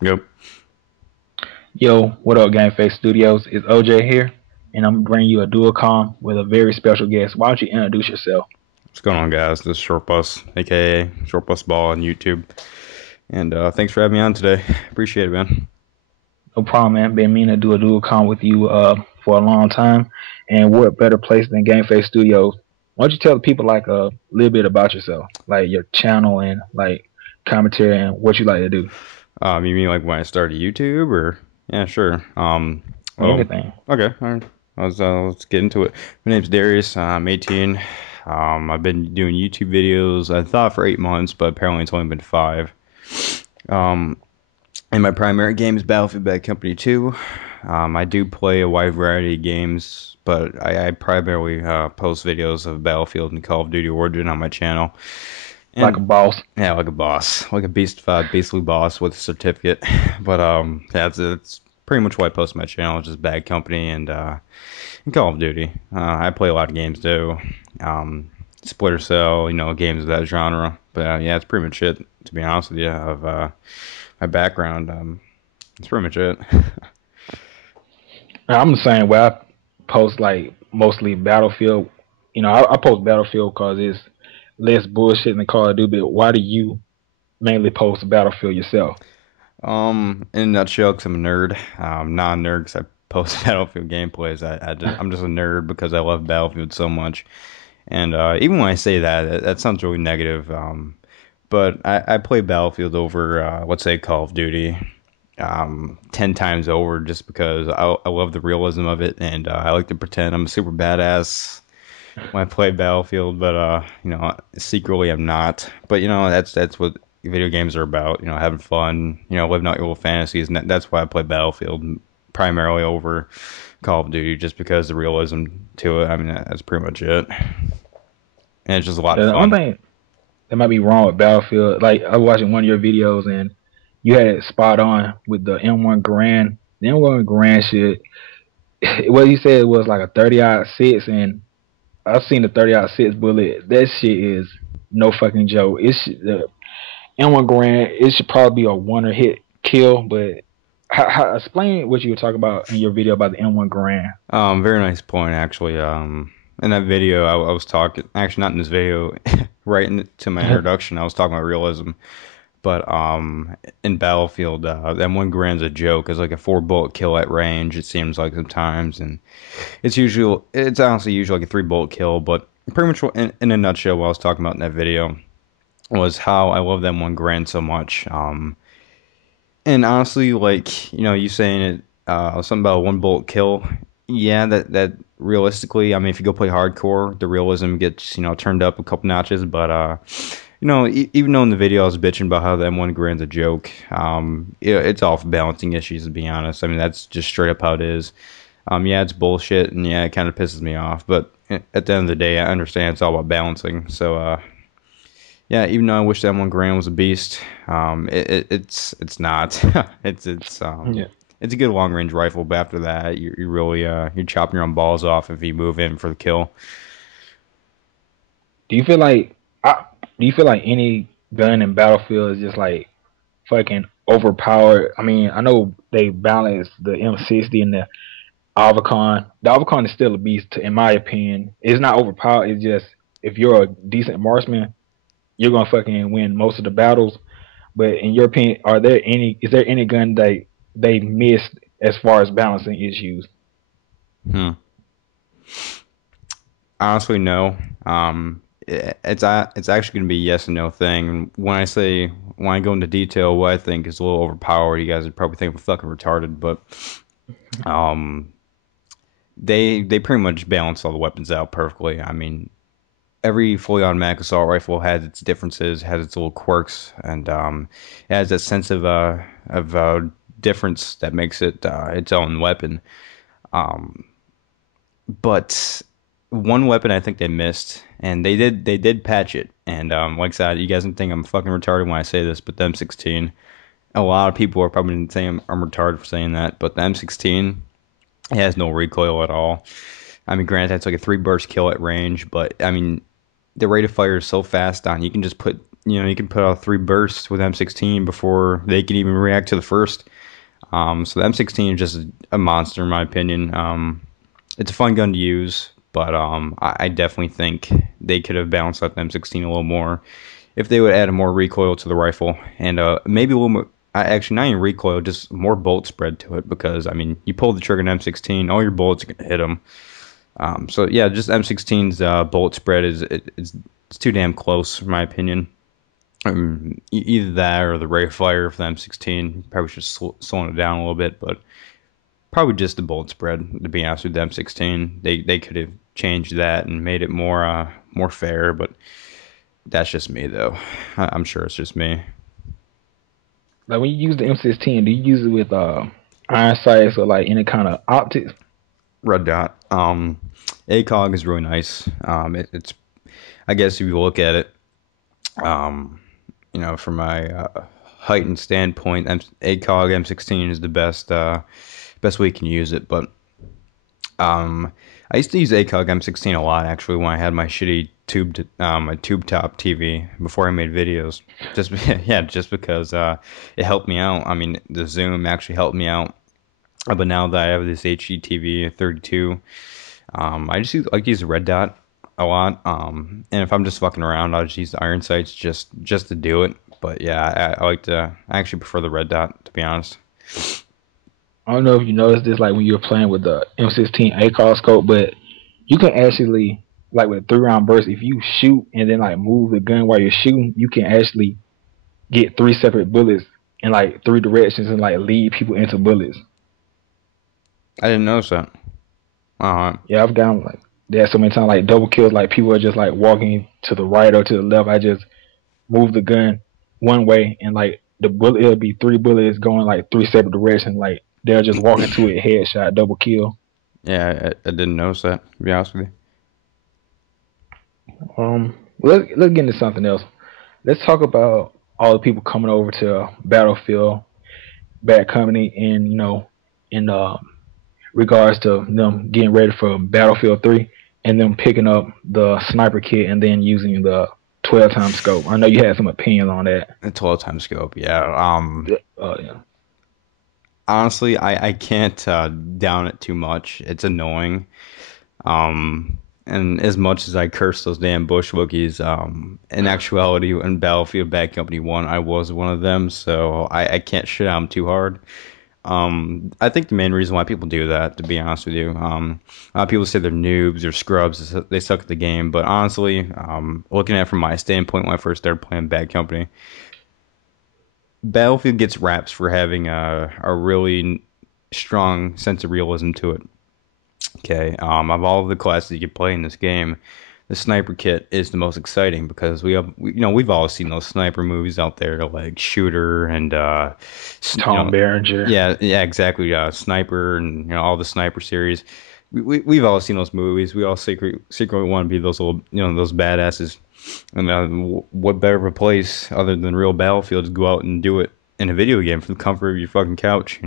Yep. Yo, what up, Game Face Studios? It's OJ here, and I'm bringing you a dual com with a very special guest. Why don't you introduce yourself? What's going on, guys? This is Shortbus, aka ShortbusBalla on YouTube. And thanks for having me on today. Appreciate it, man. No problem, man. Been meaning to do a dual com with you for a long time, and what better place than Game Face Studios? Why don't you tell the people like a little bit about yourself, like your channel and like commentary and what you like to do? You mean like when I started YouTube, or yeah, sure. Well, Anything. okay. All right. Let's get into it. My name's Darius. I'm 18. I've been doing YouTube videos. I thought for 8 months, but apparently it's only been 5. Um, and my primary game is Battlefield Bad Company 2. I do play a wide variety of games, but I primarily post videos of Battlefield and Call of Duty Origin on my channel. Like a And boss. yeah, like a boss, like a beastly boss with a certificate. But that's pretty much why I post my channel, just Bad Company and Call of Duty. I play a lot of games too. Um, Splinter Cell, games of that genre. But yeah, it's pretty much it. To be honest with you, of my background, that's pretty much it. I'm the same way. I post like mostly Battlefield. I post Battlefield because it's less bullshit than Call of Duty. But why do you mainly post Battlefield yourself? In a nutshell, because I'm a nerd. Not a nerd because I post Battlefield gameplays. I'm just a nerd because I love Battlefield so much. And even when I say that, that sounds really negative. But I play Battlefield over, let's say, Call of Duty, 10 times over just because I love the realism of it. And I like to pretend I'm a super badass when I play Battlefield. But, secretly I'm not. But, that's what video games are about, having fun, living out your little fantasies. And that's why I play Battlefield primarily over Call of Duty, just because the realism to it. I mean, that's pretty much it. And it's just a lot of The only fun. thing that might be wrong with Battlefield, like I was watching one of your videos and you had it spot on with the M1 Grand. The M1 Grand shit, what you said was like a 30-06, and I've seen the 30-06 bullet. That shit is no fucking joke. The M1 Grand. It should probably be a one or hit kill, but explain what you were talking about in your video about the M1 Grand. Very nice point, actually. In that video, I was talking, actually not in this video, right into my introduction, I was talking about realism. But in Battlefield, that one grand's a joke. It's like a 4 bullet kill at range. It seems like sometimes, and it's honestly usually like a 3 bullet kill. But pretty much in a nutshell, what I was talking about in that video was how I love that one grand so much. And honestly, like, you saying it, something about a 1 bullet kill. Yeah, that realistically, I mean, if you go play hardcore, the realism gets, turned up a couple notches. But, even though in the video I was bitching about how the M1 Grand's a joke, it's all for balancing issues, to be honest. I mean, that's just straight up how it is. Yeah, it's bullshit, and yeah, it kind of pisses me off. But at the end of the day, I understand it's all about balancing. So, yeah, even though I wish that one Grand was a beast, it's not. Yeah. It's a good long range rifle, but after that, you really you're chopping your own balls off if you move in for the kill. Do you feel like do you feel like any gun in Battlefield is just like fucking overpowered? I mean, I know they balance the M60 and the Avacon. The Avacon is still a beast, in my opinion. It's not overpowered. It's just if you're a decent marksman, you're gonna fucking win most of the battles. But in your opinion, is there any gun that they missed as far as balancing issues? Hmm. Honestly, no. It's actually going to be a yes and no thing. When I go into detail, what I think is a little overpowered, you guys would probably think I'm fucking retarded, but um, they pretty much balance all the weapons out perfectly. I mean, every fully automatic assault rifle has its differences, has its little quirks, and it has that sense of difference that makes it its own weapon. Um, but one weapon I think they missed, and they did patch it. And like I said, you guys don't think I'm fucking retarded when I say this, but the M16, a lot of people are probably saying I'm retarded for saying that, but the M16 it has no recoil at all. I mean, granted, it's like a 3 burst kill at range, but I mean, the rate of fire is so fast on you can just put you can put out 3 bursts with M16 before they can even react to the first. So the M16 is just a monster in my opinion. It's a fun gun to use, but I definitely think they could have balanced out the M16 a little more if they would add more recoil to the rifle and maybe a little more. Actually, not even recoil, just more bullet spread to it because I mean, you pull the trigger in M16, all your bullets are gonna hit them. So yeah, just M16's bullet spread it's too damn close in my opinion. Either that or the rate of fire for the M16 probably should slowing it down a little bit, but probably just the bullet spread. To be honest with the M16, they could have changed that and made it more fair, but that's just me though. I'm sure it's just me. Like when you use the M16, do you use it with iron sights or like any kind of optics? Red dot. ACOG is really nice. It's I guess if you look at it, um, from my heightened standpoint, ACOG M16 is the best way you can use it. But I used to use ACOG M16 a lot actually when I had my shitty my tube top TV before I made videos. Just yeah, just because it helped me out. I mean, the zoom actually helped me out. But now that I have this HD TV 32, I use the red dot a lot. And if I'm just fucking around, I'll just use the iron sights just to do it. But yeah, I actually prefer the red dot to be honest. I don't know if you noticed this, like when you're playing with the M16 ACOG scope, but you can actually, like with a 3 round burst, if you shoot and then like move the gun while you're shooting, you can actually get 3 separate bullets in like 3 directions and like lead people into bullets. I didn't notice that. Yeah, I've gotten like that so many times, like double kills, like people are just like walking to the right or to the left. I just move the gun one way and like the bullet, it'll be 3 bullets going like 3 separate directions. Like they're just walking to it, headshot, double kill. Yeah, I didn't notice that. To be honest with you. Let's get into something else. Let's talk about all the people coming over to Battlefield Bad Company, and in regards to them getting ready for Battlefield 3 and them picking up the sniper kit and then using the 12 time scope. I know you had some opinion on that. The 12 time scope. Yeah. Yeah. Honestly, I can't down it too much. It's annoying. And as much as I curse those damn bush Wookiees, in actuality, when Battlefield Bad Company won, I was one of them, so I can't shit on them too hard. I think the main reason why people do that, to be honest with you, a lot of people say they're noobs or scrubs, they suck at the game, but honestly, looking at it from my standpoint when I first started playing Bad Company, Battlefield gets raps for having a really strong sense of realism to it. Okay, of all of the classes you can play in this game, the sniper kit is the most exciting because we've all seen those sniper movies out there like Shooter and Tom Berenger. yeah, exactly, Sniper and all the sniper series. We've all seen those movies. We all secretly want to be those little those badasses. And what better of a place other than real Battlefield to go out and do it in a video game from the comfort of your fucking couch.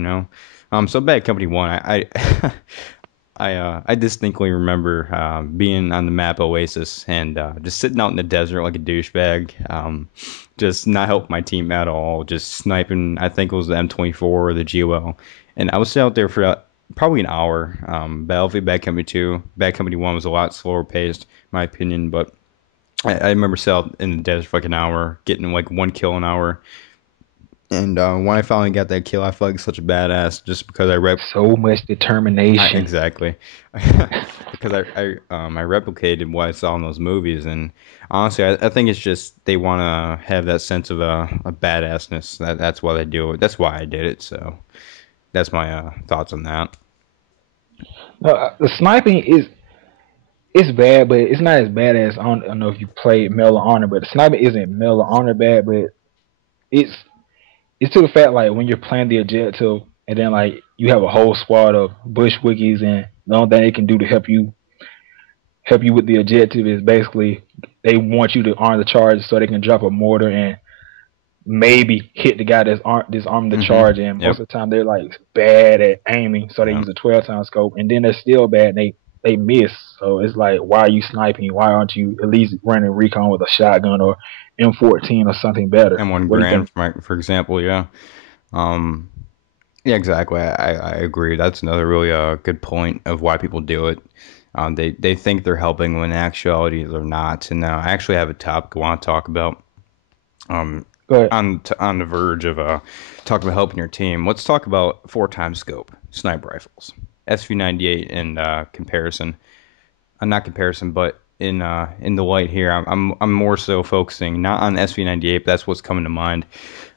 So Bad Company 1, I distinctly remember being on the map Oasis and just sitting out in the desert like a douchebag, just not helping my team at all, just sniping. I think it was the M24 or the GOL, and I was out there for probably an hour. Battlefield Bad Company 2, Bad Company 1 was a lot slower paced, in my opinion, but I remember sitting out in the desert for like an hour, getting like 1 kill an hour. And when I finally got that kill, I felt like such a badass just because I rep. So much determination. Exactly, because I replicated what I saw in those movies, and honestly, I think it's just they want to have that sense of a badassness. That's why they do it. That's why I did it. So that's my thoughts on that. No, the sniping is it's bad, but it's not as bad as I don't know if you played Medal of Honor, but the sniping isn't Medal of Honor bad, but it's it's to the fact like when you're playing the objective and then like you have a whole squad of bush wikis and the only thing they can do to help you with the objective is basically they want you to arm the charge so they can drop a mortar and maybe hit the guy that's disarming the charge, and most Yep. of the time they're like bad at aiming, so they Yep. use a 12 time scope, and then they're still bad. They they miss. So it's like, why are you sniping? Why aren't you at least running recon with a shotgun or M14 or something better? M1 What do you Grand, think? for example, yeah. Um, yeah, exactly. I agree. That's another really good point of why people do it. They think they're helping when in actuality they're not. And I actually have a topic I want to talk about. Um, Go ahead. on the verge of talking about helping your team. Let's talk about four times scope sniper rifles, SV98 in comparison. Not comparison, but in the light here, I'm more so focusing not on SV98, but that's what's coming to mind.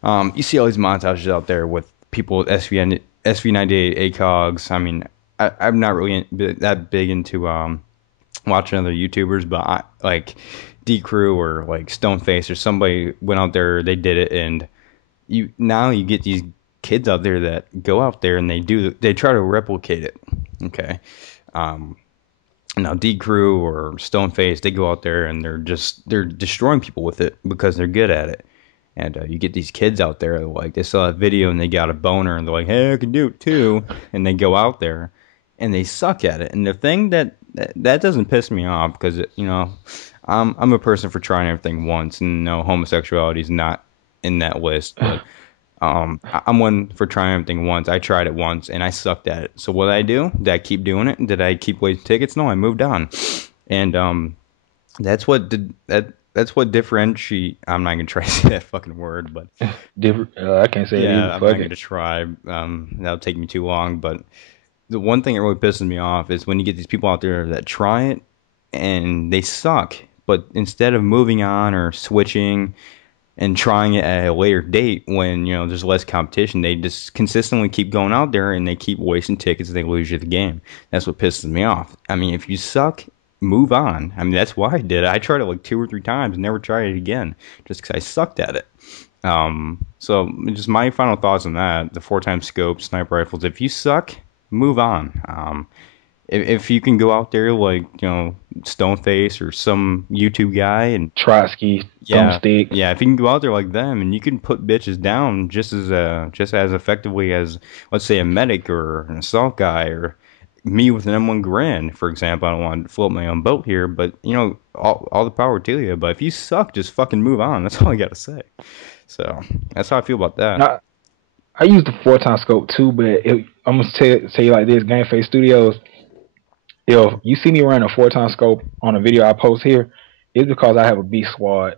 You see all these montages out there with people with SV98 ACOGs. I mean, I'm not really that big into watching other YouTubers, but I like D Crew or like Stoneface or somebody went out there, they did it, and you get these kids out there that go out there and they try to replicate it. Okay. Um, Now D Crew or Stoneface, they go out there and they're destroying people with it because they're good at it. And you get these kids out there like they saw a video and they got a boner and they're like, "Hey, I can do it too," and they go out there and they suck at it. And the thing that doesn't piss me off because I'm a person for trying everything once, and no, homosexuality is not in that list, but I'm one for trying everything once. I tried it once and I sucked at it. So what did I do? Did I keep doing it? Did I keep wasting tickets? No, I moved on. And that's what differentiate. I'm not gonna try to say that fucking word, but Different. I can't say it either. yeah, I'm not Fuck it. gonna try. That'll take me too long. But the one thing that really pisses me off is when you get these people out there that try it and they suck. But instead of moving on or switching and trying it at a later date when there's less competition, they just consistently keep going out there and they keep wasting tickets and they lose you the game. That's what pisses me off. I mean, if you suck, move on. I mean, that's why I did it. I tried it like two or three times and never tried it again just because I sucked at it. So just my final thoughts on that: the four times scope sniper rifles. If you suck, move on. If you can go out there like Stoneface or some YouTube guy and Trotsky, yeah, thumbstick. yeah. If you can go out there like them and you can put bitches down just as effectively as let's say a medic or an assault guy or me with an M1 Grand, for example. I don't want to float my own boat here, but all the power to you. But if you suck, just fucking move on. That's all I gotta say. So that's how I feel about that. Now, I use the 4 times scope too, but I'm gonna tell you like this: Game Face Studios. If you see me run a 4 times scope on a video I post here, it's because I have a B squad.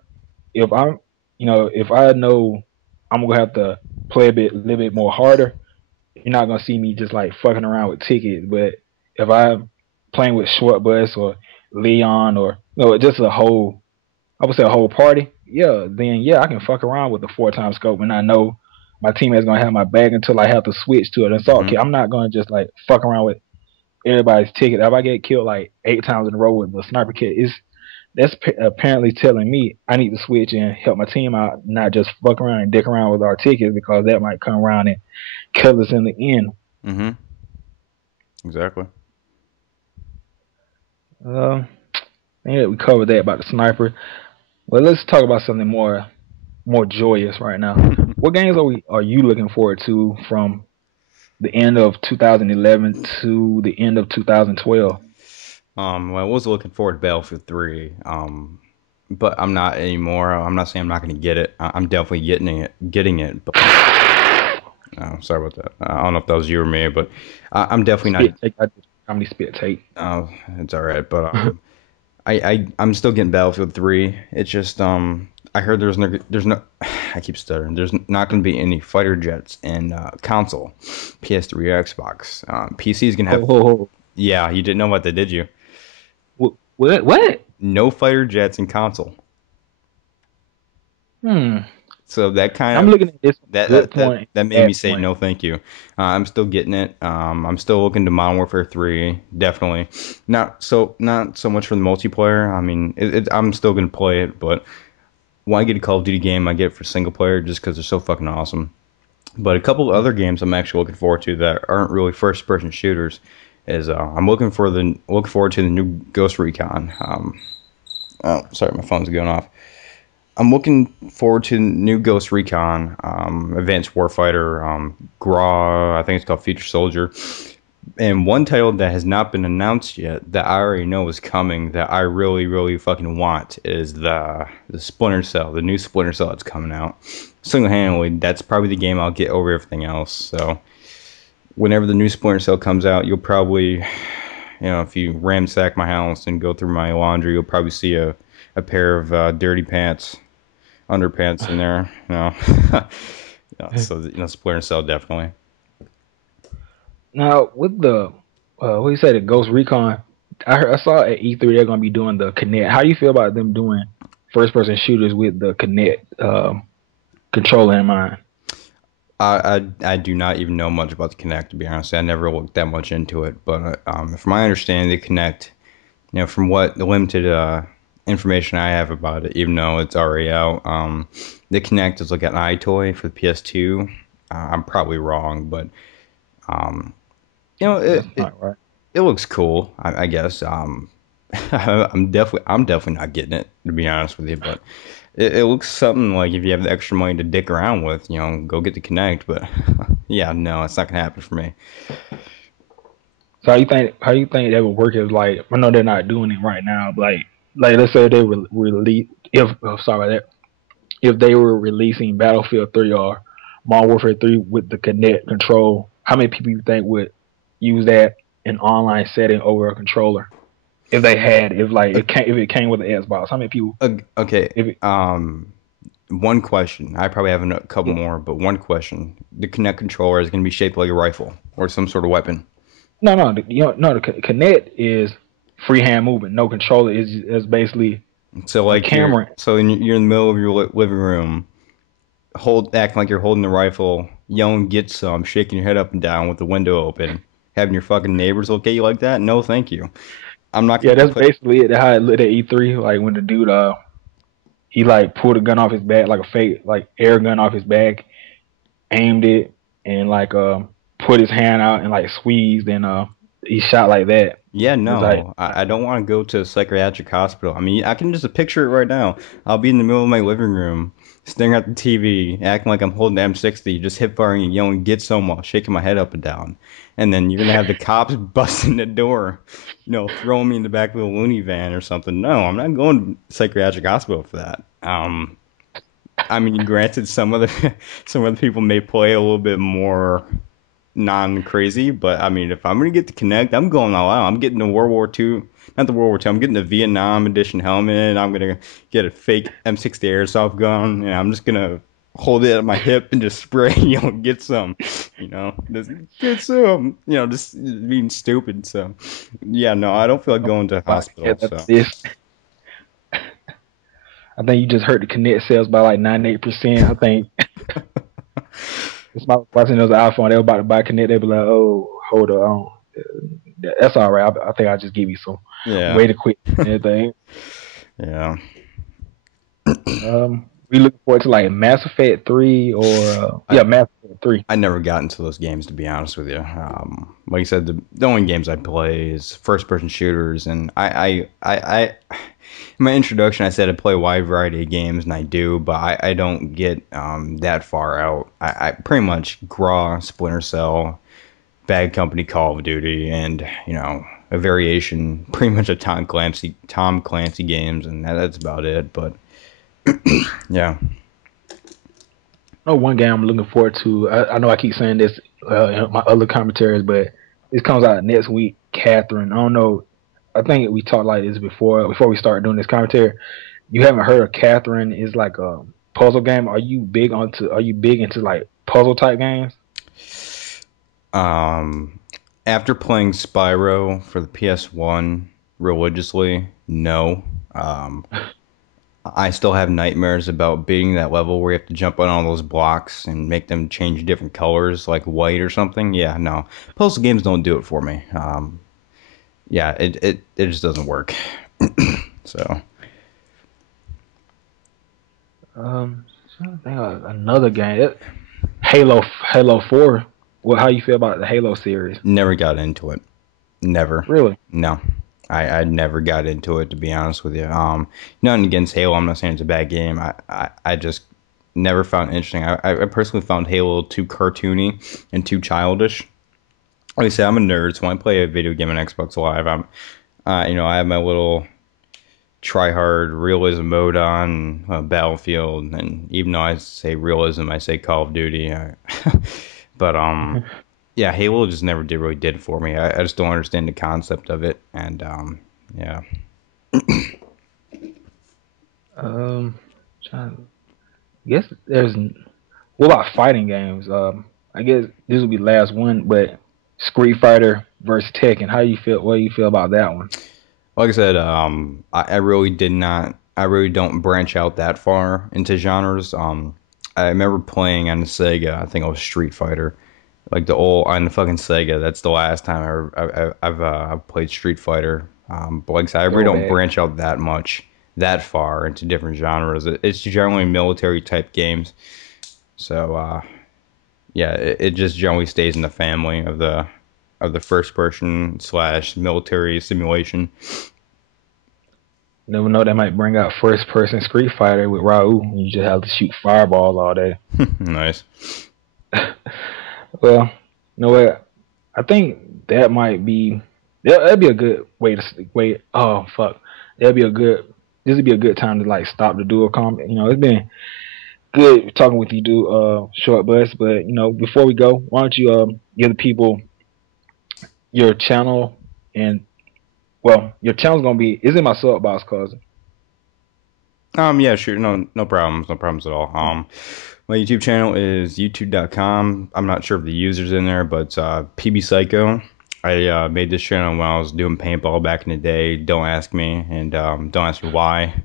If I'm, if I know I'm gonna have to play a little bit more harder, you're not gonna see me just like fucking around with tickets. But if I'm playing with Shortbus or Leon or just I would say a whole party, yeah, then yeah, I can fuck around with the 4 times scope, and I know my teammate's gonna have my back until I have to switch to an assault Hmm. kit. I'm not gonna just like fuck around with everybody's ticket. If I get killed like 8 times in a row with the sniper kit, that's apparently telling me I need to switch and help my team out, not just fuck around and dick around with our tickets because that might come around and kill us in the end. Hmm. Exactly. Uh, yeah, we covered that about the sniper. Well, let's talk about something more joyous right now. What games are you looking forward to from the end of 2011 to the end of 2012? Well, I was looking forward to Battlefield 3. But I'm not anymore. I'm not saying I'm not going to get it. I'm definitely getting it. But sorry about that. I don't know if that was you or me, but I'm definitely not. Spit take. I just comedy spit take. It's all right. But I'm still getting Battlefield 3. It's just I heard there's no I keep stuttering. There's not going to be any fighter jets in console, PS3, or Xbox. PC is going to Ho, have. ho, ho. Yeah, you didn't know about that, did you? What? What? No fighter jets in console. Hmm. So that kind I'm of looking at this from a that good that that point that and made a me bad say point. no, thank you. I'm still getting it. I'm still looking to Modern Warfare 3, definitely. Not so much for the multiplayer. I mean, I'm still gonna play it, but when I get a Call of Duty game, I get it for single player just because they're so fucking awesome. But a couple of other games I'm actually looking forward to that aren't really first person shooters is I'm looking forward to the new Ghost Recon. Oh, sorry, my phone's going off. I'm looking forward to new Ghost Recon, Advanced Warfighter, GRAW, I think it's called Future Soldier. And one title that has not been announced yet that I already know is coming that I really, really fucking want is the Splinter Cell, the new Splinter Cell that's coming out. Single handedly, that's probably the game I'll get over everything else. So whenever the new Splinter Cell comes out, you'll probably, if you ransack my house and go through my laundry, you'll probably see a pair of dirty pants, underpants in there. So Splinter Cell definitely. Now with the what you say, the Ghost Recon, I saw at E3 they're gonna be doing the Kinect. How do you feel about them doing first person shooters with the Kinect controller in mind? I do not even know much about the Kinect, to be honest. I never looked that much into it, but from my understanding, the Kinect, from what the limited information I have about it, even though it's already out, the Kinect is like an iToy for the PS2. I'm probably wrong, but um, That's it not right. it looks cool, I guess. I'm definitely not getting it, to be honest with you, but it looks something like if you have the extra money to dick around with, go get the Connect. But yeah, no, it's not gonna happen for me. So how you think that would work? If like I know they're not doing it right now, but like let's say they release if sorry that if they were releasing Battlefield 3 or Modern Warfare 3 with the Kinect control, how many people you think would use that in online setting over a controller? If they had, if it came with the Xbox, how many people? Okay, If it, one question. I probably have a couple more, but one question: the Kinect controller is gonna be shaped like a rifle or some sort of weapon. no, no, no. The Kinect is freehand movement. No controller is basically So a like camera. you're in the middle of your living room, acting like you're holding the rifle, yelling "get some," shaking your head up and down with the window open, having your fucking neighbors look at you like that. No, thank you. I'm not gonna Yeah, be that's put. basically it. How it looked at E3, like when the dude he like pulled a gun off his back, like a fake like air gun off his back, aimed it, and like put his hand out and like squeezed, and he shot like that. Yeah, It's like no, I don't want to go to a psychiatric hospital. I mean, I can just picture it right now. I'll be in the middle of my living room, staring at the TV, acting like I'm holding the M60, just hip firing and yelling, "Get some!" while shaking my head up and down. And then you're gonna have the cops busting the door, throwing me in the back of a loony van or something. No, I'm not going to psychiatric hospital for that. I mean, granted, some of the some other people may play a little bit more non-crazy, but I mean, if I'm gonna get to Connect, I'm going all out. I'm getting the World War II, not the World War II. I'm getting the Vietnam edition helmet. I'm gonna get a fake M60 airsoft gun, and I'm just gonna hold it at my hip and just spray. Get some. Just get some. Just being stupid. So, yeah, no, I don't feel like going to a hospital. podcast after So, this. I think you just hurt the Connect sales by like 98%. I think if somebody was watching those iPhone, they were about to buy Connect, they'd be like, "Oh, hold on, that's all right. I think I'll just give you some yeah, way to quit and everything." yeah. We looking forward to like Mass Effect 3 or I, Mass Effect 3. I never got into those games, to be honest with you. Like I said, the only games I play is first person shooters, and in my introduction I said I play a wide variety of games, and I do, but I don't get that far out. I pretty much GRAW, Splinter Cell, Bad Company, Call of Duty, and a variation, pretty much of Tom Clancy games, and that's about it. But yeah. Oh, one game I'm looking forward to. I know I keep saying this in my other commentaries, but this comes out next week. Catherine. I don't know. I think we talked like this before we start doing this commentary. You haven't heard of Catherine? Is like a puzzle game. Are you big into like puzzle type games? Um, After playing Spyro for the PS1 religiously, no. Um, I still have nightmares about beating that level where you have to jump on all those blocks and make them change different colors, like white or something. Yeah, no. Puzzle games don't do it for me. Yeah, it just doesn't work. So, I think another game. Halo 4. Well, how you feel about the Halo series? never got into it. Never. Really? No. I never got into it, to be honest with you. Nothing against Halo. I'm not saying it's a bad game. I just never found it interesting. I personally found Halo too cartoony and too childish. like I said, I'm a nerd, so when I play a video game on Xbox Live, I have my little try hard realism mode on Battlefield, and even though I say realism, I say Call of Duty. But yeah, Halo just never did really did it for me. I just don't understand the concept of it, and yeah. Um, trying, I guess there's. What about fighting games? I guess this will be the last one, but Street Fighter versus Tekken. How you feel? What do you feel about that one? Like I said, I really did not. I really don't branch out that far into genres. I remember playing on the Sega. I think it was Street Fighter, like the old on the fucking Sega. That's the last time I've played Street Fighter. But like I said, I really don't Throwback. branch out that much, that far into different genres. It's generally military type games. So yeah, it just generally stays in the family of the first person slash military simulation. Never know they might bring out first person Street Fighter with Raul. You just have to shoot fireballs all day. Nice. Well, you know what? I think that might be that'd be a good way to wait. Oh fuck, that'd be a good. This would be a good time to like stop the dual comment. It's been good talking with you, dude. Short bus. But before we go, why don't you give the people your channel and your channel's gonna be is in my sub box cousin. Yeah, sure. No problems. No problems at all. My YouTube channel is youtube.com. I'm not sure if the user's in there, but it's PB Psycho. I made this channel when I was doing paintball back in the day. Don't ask me, and don't ask me why.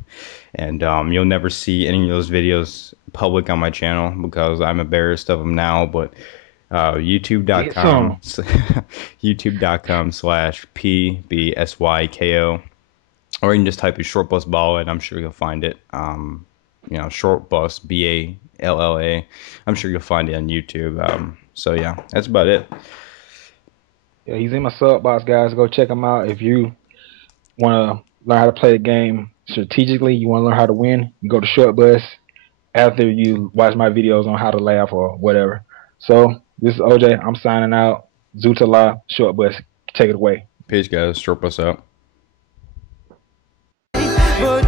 And you'll never see any of those videos public on my channel because I'm embarrassed of them now. But Get youtube.com, some. youtube.com/PBSYKO. Or you can just type in ShortbusBalla and I'm sure you'll find it. Shortbus BALLA. I'm sure you'll find it on YouTube. So yeah, that's about it. Yeah, he's in my sub box, guys. Go check him out if you want to learn how to play the game strategically. You want to learn how to win. You go to Short Bus after you watch my videos on how to laugh or whatever. So this is OJ. I'm signing out. Zutala, Short Bus. Take it away. Peace, guys. Shortbus out. But